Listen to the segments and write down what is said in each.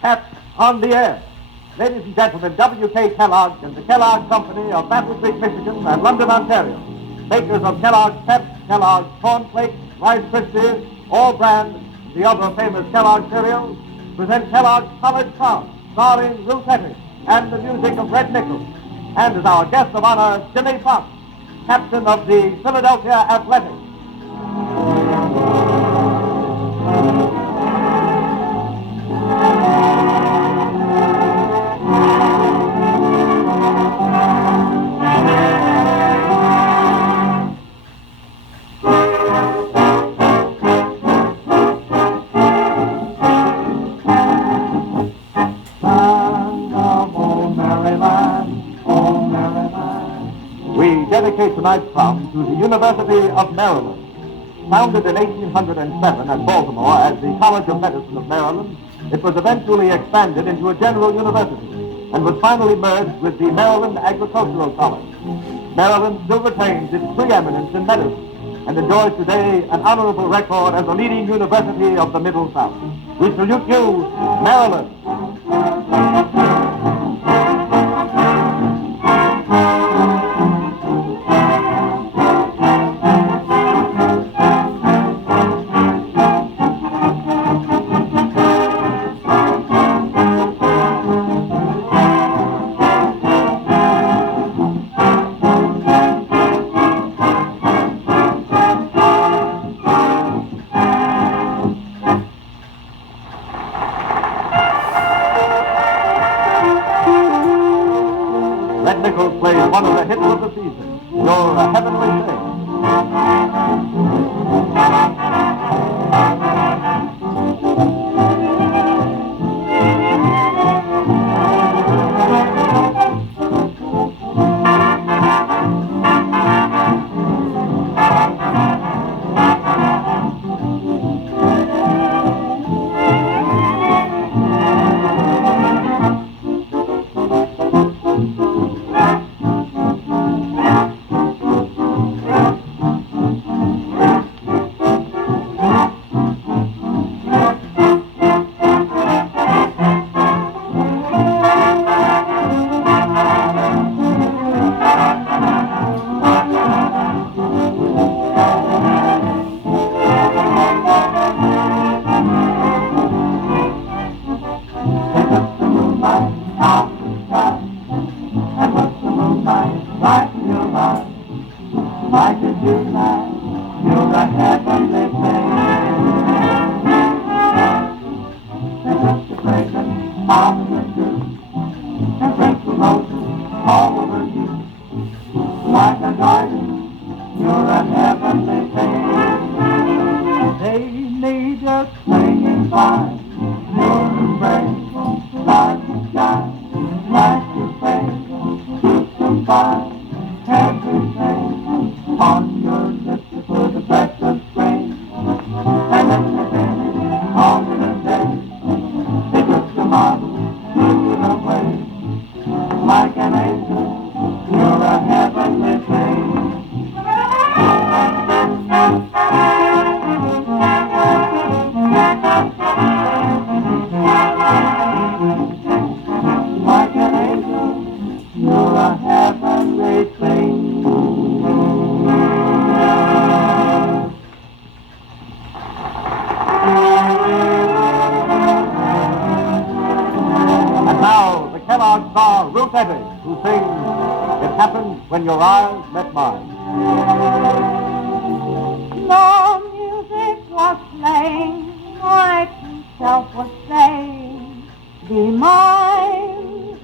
Cats on the air. Ladies and gentlemen, W.K. Kellogg and the Kellogg Company of Battle Creek, Michigan and London, Ontario, makers of Kellogg's Pep, Kellogg's Corn Flakes, Rice Krispies, All Bran, and the other famous Kellogg cereals, present Kellogg's College Crown, starring Ruth Etting and the music of Red Nichols. And as our guest of honor, Jimmy Fox, captain of the Philadelphia Athletics. Dedicate tonight's crown to the University of Maryland. Founded in 1807 at Baltimore as the College of Medicine of Maryland, it was eventually expanded into a general university and was finally merged with the Maryland Agricultural College. Maryland still retains its preeminence in medicine and enjoys today an honorable record as a leading university of the Middle South. We salute you, Maryland. Nichols plays one of the hits of the season, You're a Heavenly Thing. Kellogg star Ruth Etting, who sings It Happened When Your Eyes Met Mine. The music was playing, I himself was saying, be mine.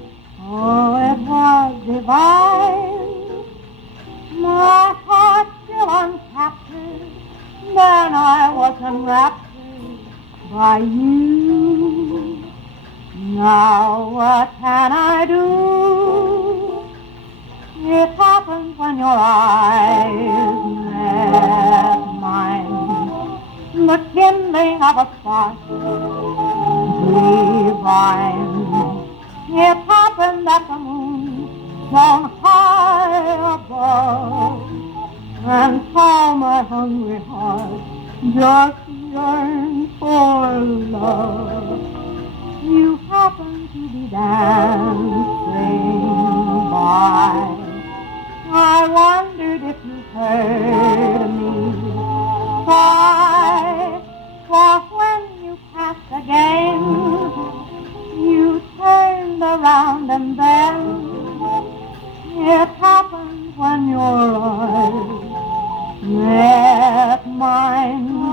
Oh, it was divine. My heart still uncaptured, then I was enraptured by you. Now what can I do? It happened when your eyes met mine, the kindling of a spark divine. It happened that the moon shone high above and saw my hungry heart just yearn for love, you happen to be dancing by. I wondered if you heard me sigh, for when you passed again, you turned around and then it happened when your eyes met mine.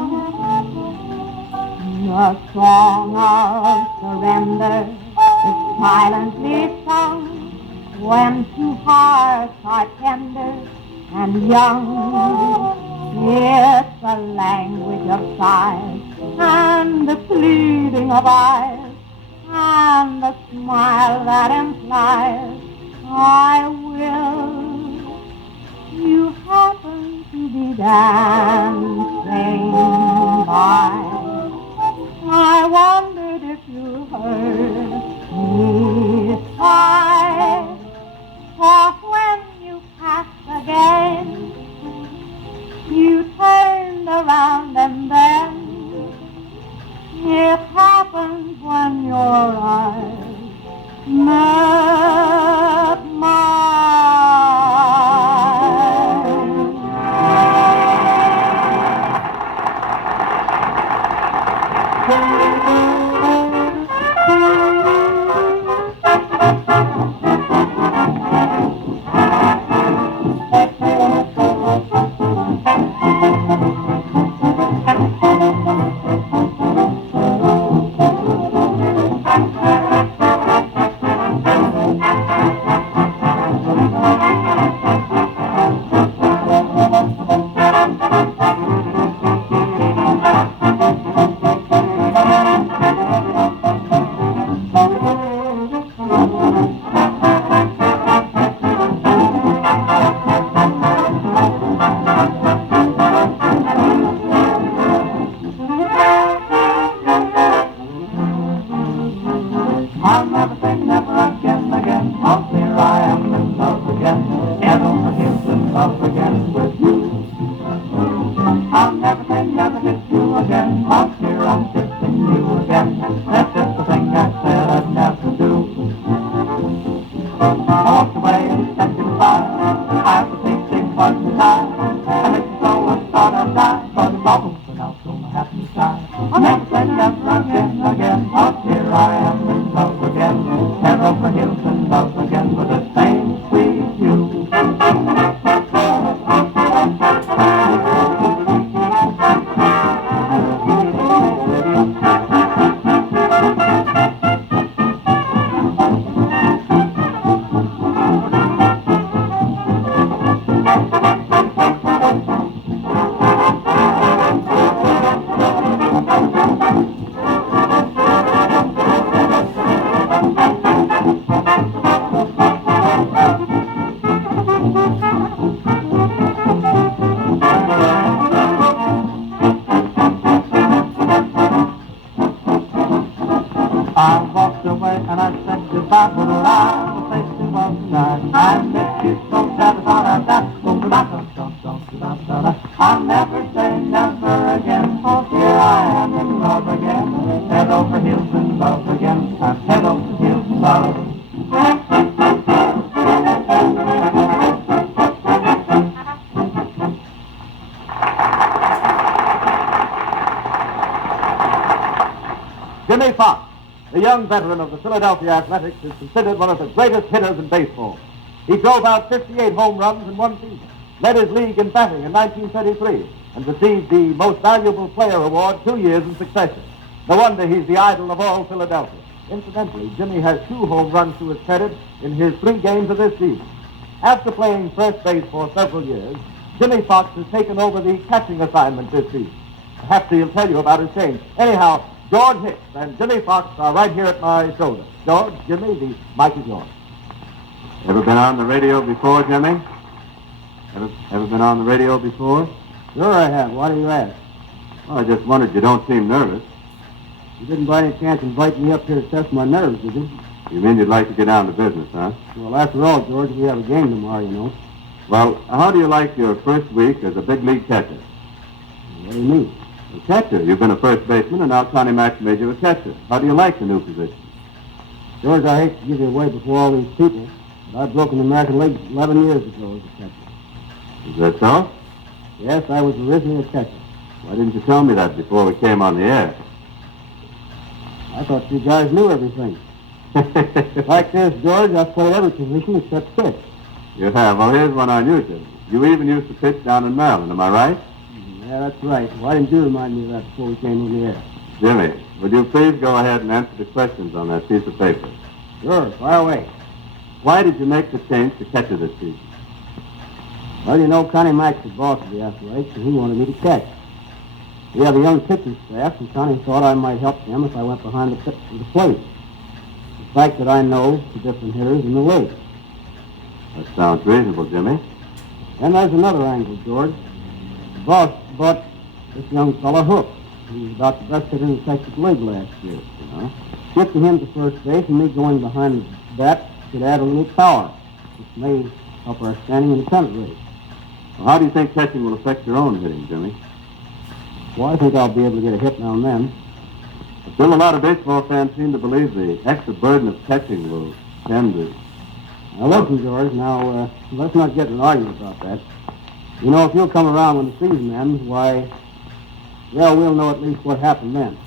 The song of surrender is silently sung when two hearts are tender and young. It's the language of sighs and the pleading of eyes and the smile that implies I will. You happen to be dancing by. I wondered if you heard me sigh, for when you passed again, you turned around and then it happened when your eyes met mine. Jimmy Fox, the young veteran of the Philadelphia Athletics, is considered one of the greatest hitters in baseball. He drove out 58 home runs in one season, led his league in batting in 1933, and received the Most Valuable Player Award 2 years in succession. No wonder he's the idol of all Philadelphia. Incidentally, Jimmy has 2 home runs to his credit in his 3 games of this season. After playing first base for several years, Jimmy Fox has taken over the catching assignment this season. Perhaps he'll tell you about his change. Anyhow, George Hicks and Jimmy Fox are right here at my shoulder. George, Jimmy, the mic is yours. Ever been on the radio before, Jimmy? Ever been on the radio before? Sure I have. Why do you ask? Oh, I just wondered. You don't seem nervous. You didn't by any chance invite me up here to test my nerves, did you? You mean you'd like to get down to business, huh? Well, after all, George, we have a game tomorrow, you know. Well, how do you like your first week as a big league catcher? What do you mean? A catcher. You've been a first baseman, and now Connie Mack made you a catcher. How do you like the new position? George, I hate to give you away before all these people, but I broke in the American League 11 years ago as a catcher. Is that so? Yes, I was originally a catcher. Why didn't you tell me that before we came on the air? I thought you guys knew everything. Like this, George, I've played every position except pitch. You have. Well, here's one on you, Jim. You even used to pitch down in Maryland, am I right? Yeah, that's right. Why didn't you remind me of that before we came on the air? Jimmy, would you please go ahead and answer the questions on that piece of paper? Sure, fire away. Why did you make the change to catcher this season? Well, you know, Connie Mack's the boss of the athletics, and he wanted me to catch. We have a young pitching staff, and Connie thought I might help them if I went behind the plate. The fact that I know the different hitters in the league. That sounds reasonable, Jimmy. And there's another angle, George. The boss bought this young fellow Hook. He was about the best hitter in the Texas League last year, you know. Shifting him to first base and me going behind the bat should add a little power, which may help our standing in the pennant race. Well, how do you think catching will affect your own hitting, Jimmy? Well, I think I'll be able to get a hit now and then. Still, a lot of baseball fans seem to believe the extra burden of catching will tend to... Now, listen, George, now, let's not get in an argument about that. You know, if you'll come around when the season ends, why, well, we'll know at least what happened then.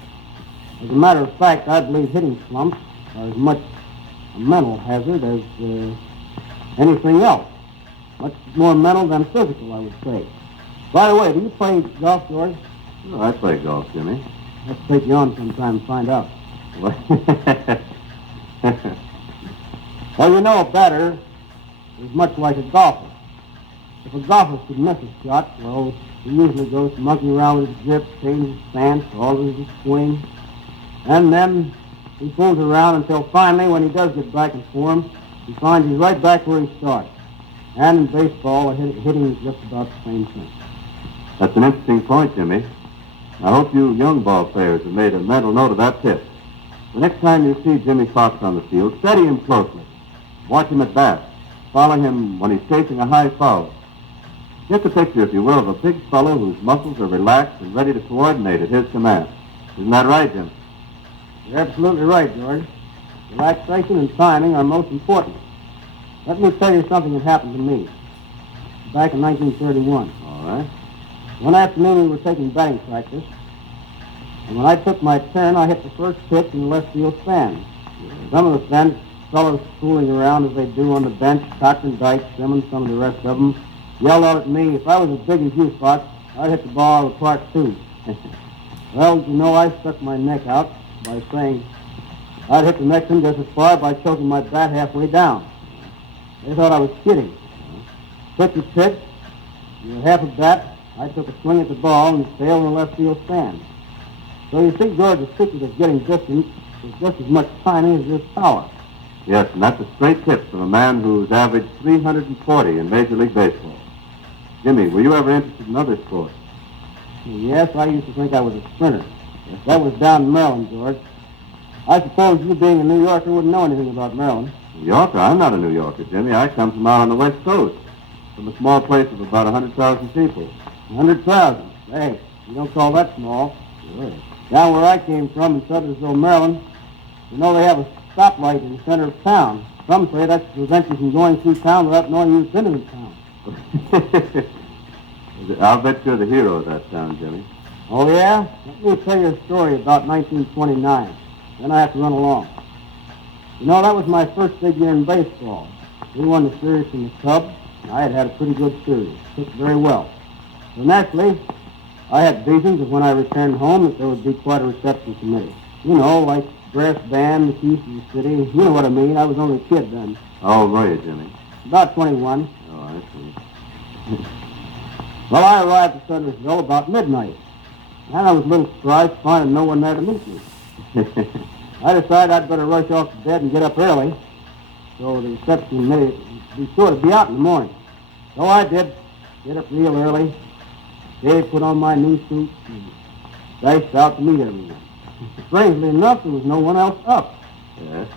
As a matter of fact, I believe hitting slumps are as much a mental hazard as anything else. Much more mental than physical, I would say. By the way, do you play golf, George? Oh, I play golf, Jimmy. Let's take you on sometime and find out. Well, you know, a batter is much like a golfer. If a golfer could miss a shot, well, he usually goes to monkey around with his grip, changes his stance, alters his swing, and then he fools around until finally, when he does get back in form, he finds he's right back where he started. And in baseball, hitting is just about the same thing. That's an interesting point, Jimmy. I hope you young ball players have made a mental note of that tip. The next time you see Jimmy Fox on the field, study him closely. Watch him at bat. Follow him when he's chasing a high foul. Get the picture, if you will, of a big fellow whose muscles are relaxed and ready to coordinate at his command. Isn't that right, Jim? You're absolutely right, George. Relaxation and timing are most important. Let me tell you something that happened to me back in 1931. All right. One afternoon we were taking batting practice, and when I took my turn, I hit the first pitch in the left field stand. Some of the fellows fooling around as they do on the bench, Cochran, Dyke, Simmons, some of the rest of them, yelled out at me, if I was as big as you, Fox, I'd hit the ball out of the park too. Well, you know, I stuck my neck out by saying I'd hit the next one just as far by choking my bat halfway down. They thought I was kidding. Took the pitch, and with half a bat, I took a swing at the ball and it sailed in the left field stand. So you see, George, the secret of getting distance is just as much timing as there's power. Yes, and that's a straight tip from a man who's averaged 340 in Major League Baseball. Jimmy, were you ever interested in other sports? Yes, I used to think I was a sprinter. That was down in Maryland, George. I suppose you, being a New Yorker, wouldn't know anything about Maryland. New Yorker? I'm not a New Yorker, Jimmy. I come from out on the West Coast, from a small place of about 100,000 people. 100,000. Hey, you don't call that small. Sure. Down where I came from in Sudlersville, Maryland, you know they have a stoplight in the center of town. Some say that's to prevent you from going through town without knowing you've been in the town. I'll bet you're the hero of that town, Jimmy. Oh, yeah? Let me tell you a story about 1929. Then I have to run along. You know, that was my first big year in baseball. We won the series from the Cubs. I had had a pretty good series. Took it very well. So naturally, I had visions of when I returned home that there would be quite a reception committee. You know, like brass band, the keys to the city. You know what I mean. I was only a kid then. How old were you, Jimmy? About 21. Oh, I see. Well, I arrived at Sudlersville about midnight. And I was a little surprised to find no one there to meet me. I decided I'd better rush off to bed and get up early, so the reception committee would be sure to be out in the morning. So I did. Get up real early. Dave put on my new suit and dashed out to meet everyone. Strangely enough, there was no one else up. Yes.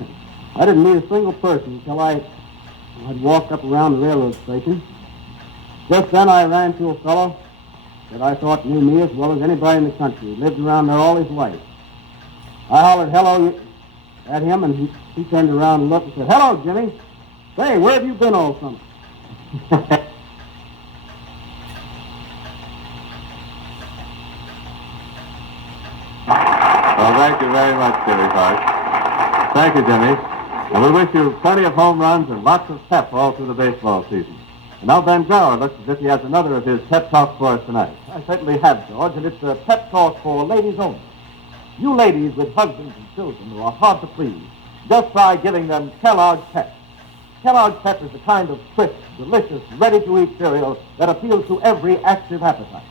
I didn't meet a single person until I'd walked up around the railroad station. Just then I ran into a fellow that I thought knew me as well as anybody in the country. He lived around there all his life. I hollered hello at him, and he turned around and looked and said, "Hello, Jimmy. Say, where have you been all summer?" Well, thank you very much, Jimmy Clark. Thank you, Jimmy. And we wish you plenty of home runs and lots of pep all through the baseball season. And now Ben Gower looks as if he has another of his pep talks for us tonight. I certainly have, George, and it's a pep talk for ladies only. You ladies with husbands and children who are hard to please, just try giving them Kelloggs Pep. Kelloggs Pep is the kind of crisp, delicious, ready-to-eat cereal that appeals to every active appetite.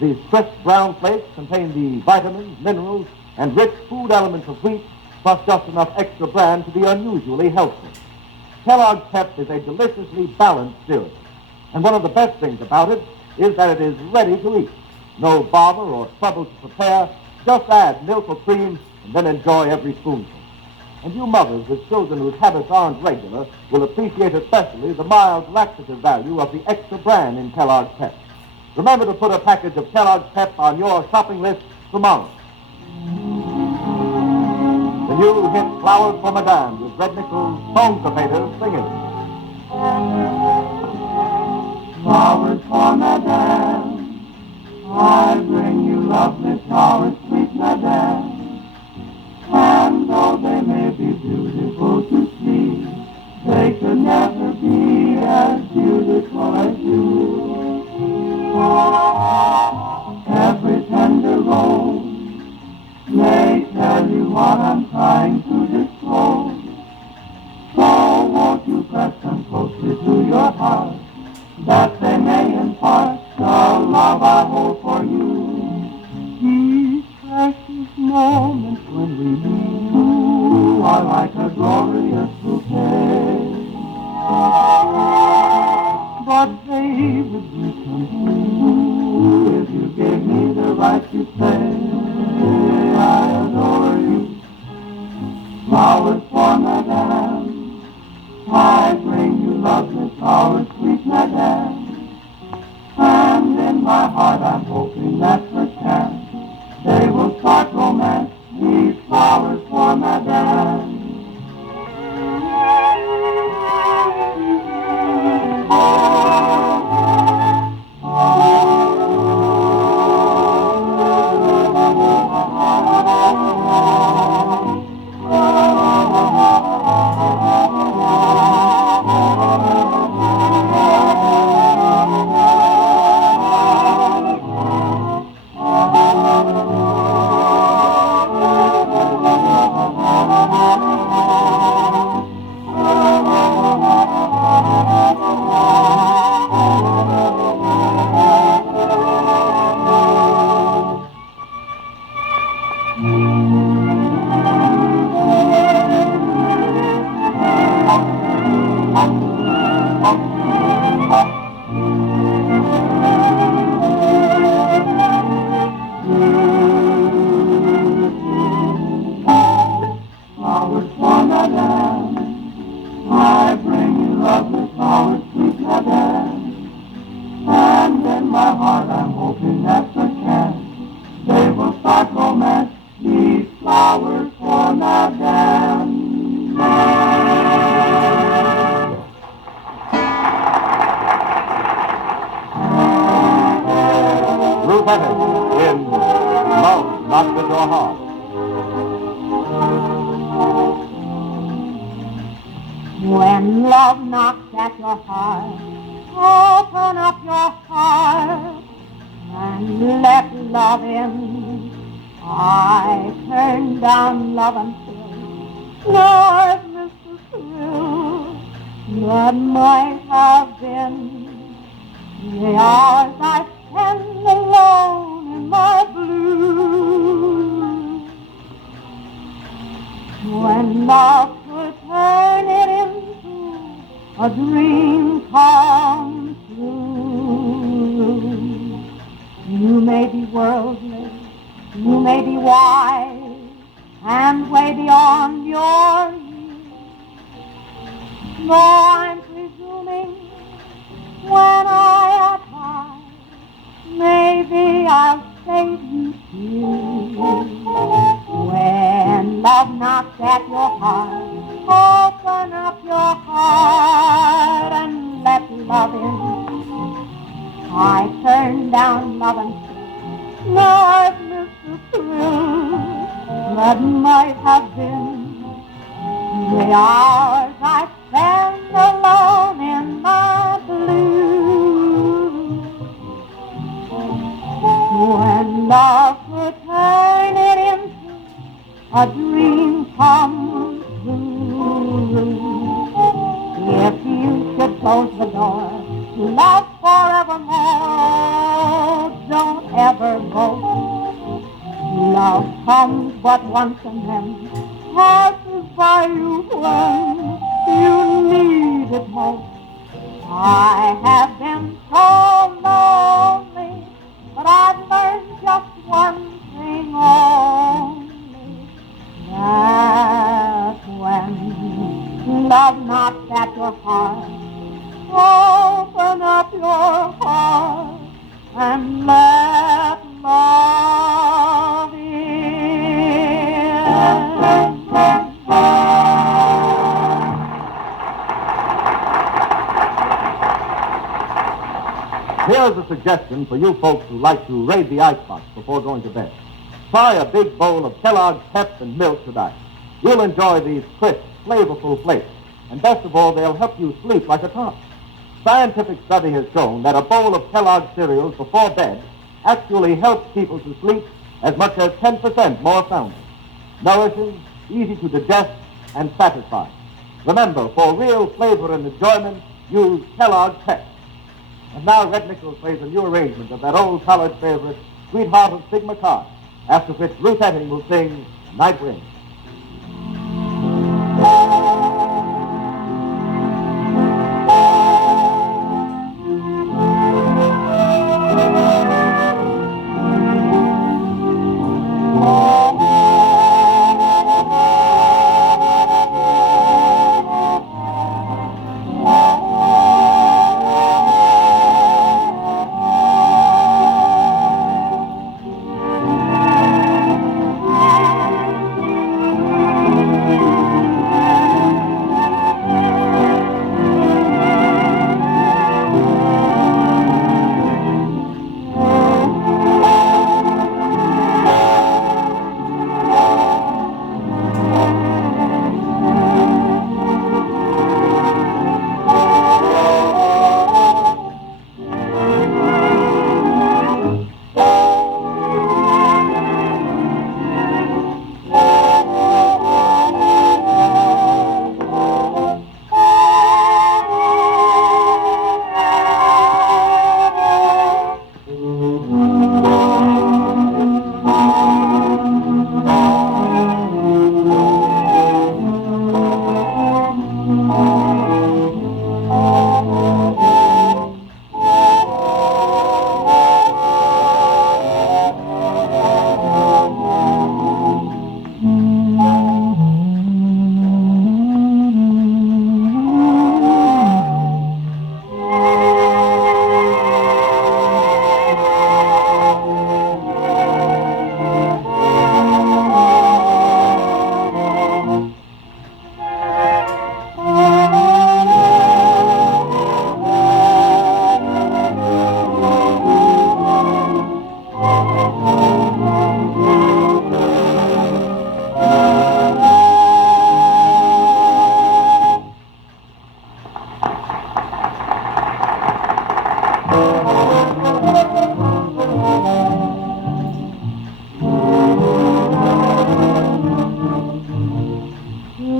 These crisp brown flakes contain the vitamins, minerals, and rich food elements of wheat, plus just enough extra bran to be unusually healthful. Kellogg's Pep is a deliciously balanced cereal. And one of the best things about it is that it is ready to eat. No bother or trouble to prepare. Just add milk or cream and then enjoy every spoonful. And you mothers with children whose habits aren't regular will appreciate especially the mild laxative value of the extra bran in Kellogg's Pep. Remember to put a package of Kellogg's Pep on your shopping list tomorrow. The new hit Flowers for Madame with Red Nichols, song-profators singing. Flowers for Madame, I bring you lovely flowers, sweet Madame. And though they may be beautiful to see, they could never be as beautiful as you. Every tender rose may tell you what I'm trying to disclose. So won't you press them closely to your heart, that they may impart the love I hold for you. These precious moments when we meet are like a glorious bouquet. But they would be complete if you gave me the right to say I adore you. Flowers for Madame, I bring you lovely flowers, sweet Madame. And in my heart I'm hoping that perchance they will start romance, these flowers for Madame. Ruth Etting in Love Knocks at Your Heart. When love knocks at your heart, open up your heart and let love in. I turned down love until Lord missed the thrill that might have been. The hours I spend alone in my blues, when love could turn it into a dream come true. You may be worldly, you may be wise, and way beyond your years. Though I'm presuming when I at times maybe I'll save you too. When love knocks at your heart, open up your heart and let love in. I turned down love and truth. Now I've missed the thrill that might have been. The hours I spend alone in my blues. When love could turn it into a dream come true. If you should close the door to love forevermore, don't ever go. Love comes but once and then passes by you when you need it most. I have been so lonely, but I've learned just one thing only, that when love knocks at your heart, open up your heart and let love in. Here's a suggestion for you folks who like to raid the icebox before going to bed. Try a big bowl of Kelloggs Pep and milk tonight. You'll enjoy these crisp, flavorful flakes. And best of all, they'll help you sleep like a top. Scientific study has shown that a bowl of Kellogg cereals before bed actually helps people to sleep as much as 10% more soundly. Nourishing, easy to digest, and satisfying. Remember, for real flavor and enjoyment, use Kellogg Pep. And now Red Nichols plays a new arrangement of that old college favorite, Sweetheart of Sigma Chi, after which Ruth Etting will sing Night Wind.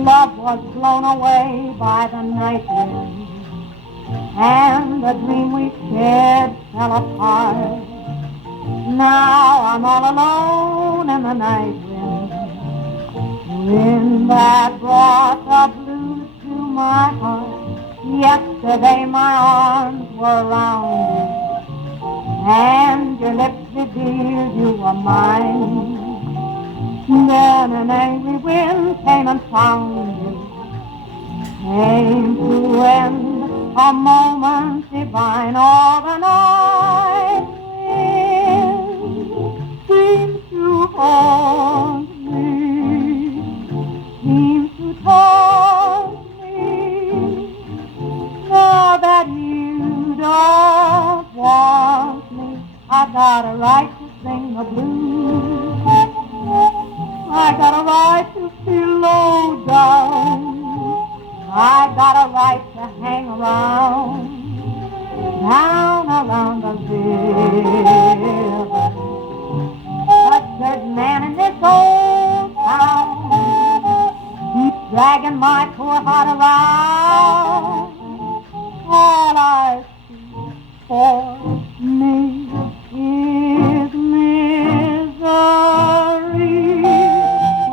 Love was blown away by the night wind, and the dream we shared fell apart. Now I'm all alone in the night wind that brought the blues to my heart. Yesterday my arms were around you, and your lips revealed you were mine. Then an angry wind came and found you, came to end a moment divine. All the night haunt me, seems to taunt me. Now that you don't want me, I got a right to sing the blues. I got a right to feel low down. I got a right to hang around, down around the river. But there's man in this old town keeps dragging my poor heart around. All I see for me is misery.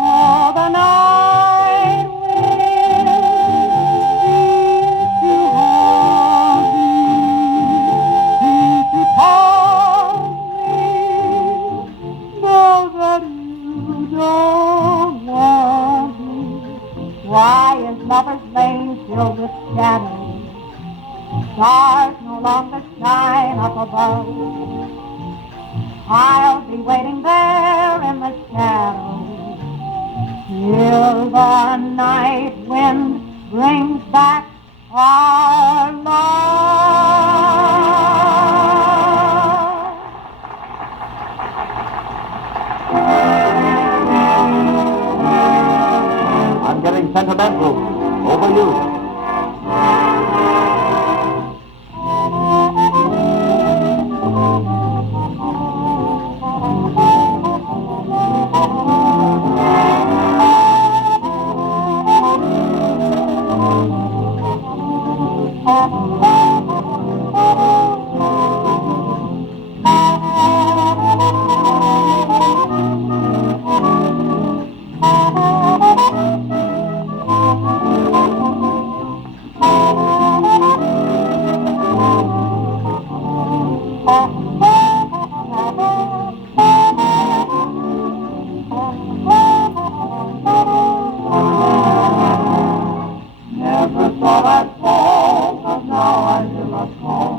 All the night wind seems to haunt me, seems to taunt me. Know that you don't want me. Why is Lover's Lane filled with shadows? Stars no longer shine up above. I'll be waiting there in the shadows till the night wind brings back our love. I'm getting sentimental. Over you. Never thought I'd fall, but now I hear a call.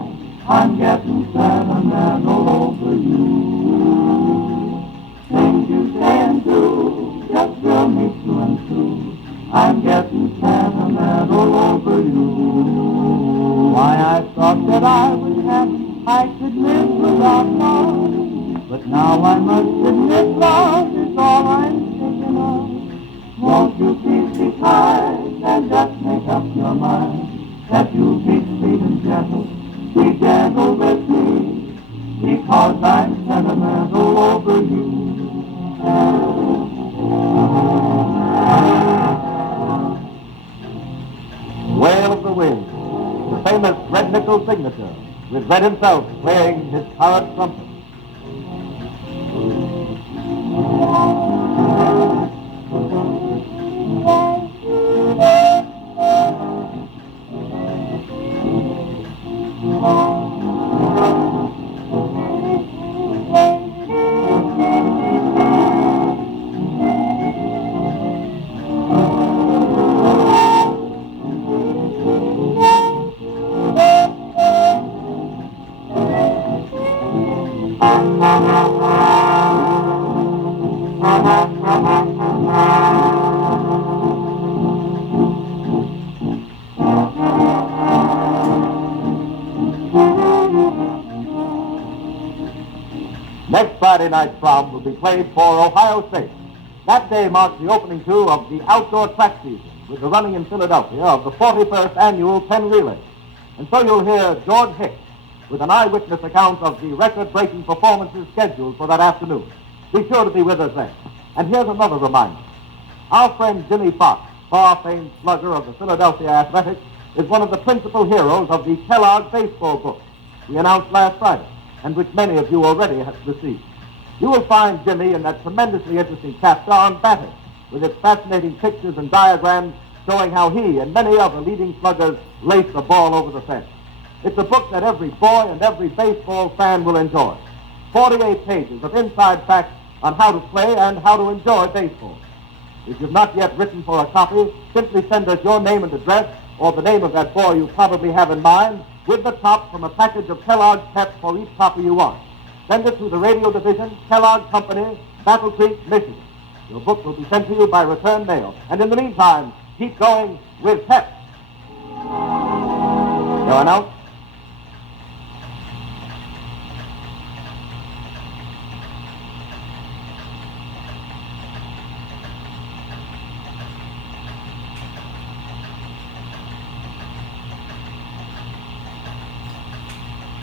I'm getting sentimental over you. Things you say and do just thrill me through and through. I'm getting sentimental over you. Why, I thought that I was happy, I could live without love. But now I must admit love is all I'm thinking of. Won't you please be kind and just make up your mind that you'll be sweet and gentle, be gentle with me, because I'm sentimental over you. Wail of the Wind, the famous Red Nichols signature, with Red himself playing his colored trumpet. Next Friday night's prom will be played for Ohio State. That day marks the opening, too, of the outdoor track season with the running in Philadelphia of the 41st annual Penn Relay. And so you'll hear George Hicks with an eyewitness account of the record-breaking performances scheduled for that afternoon. Be sure to be with us then. And here's another reminder. Our friend Jimmy Fox, far-famed slugger of the Philadelphia Athletics, is one of the principal heroes of the Kelloggs baseball book we announced last Friday, and which many of you already have received. You will find Jimmy in that tremendously interesting chapter on batting, with its fascinating pictures and diagrams showing how he and many other leading sluggers lace the ball over the fence. It's a book that every boy and every baseball fan will enjoy. 48 pages of inside facts on how to play and how to enjoy baseball. If you've not yet written for a copy, simply send us your name and address, or the name of that boy you probably have in mind, with the top from a package of Kellogg's Pep for each copy you want. Send it to the Radio Division, Kellogg Company, Battle Creek, Michigan. Your book will be sent to you by return mail. And in the meantime, keep going with pep. Your announcer,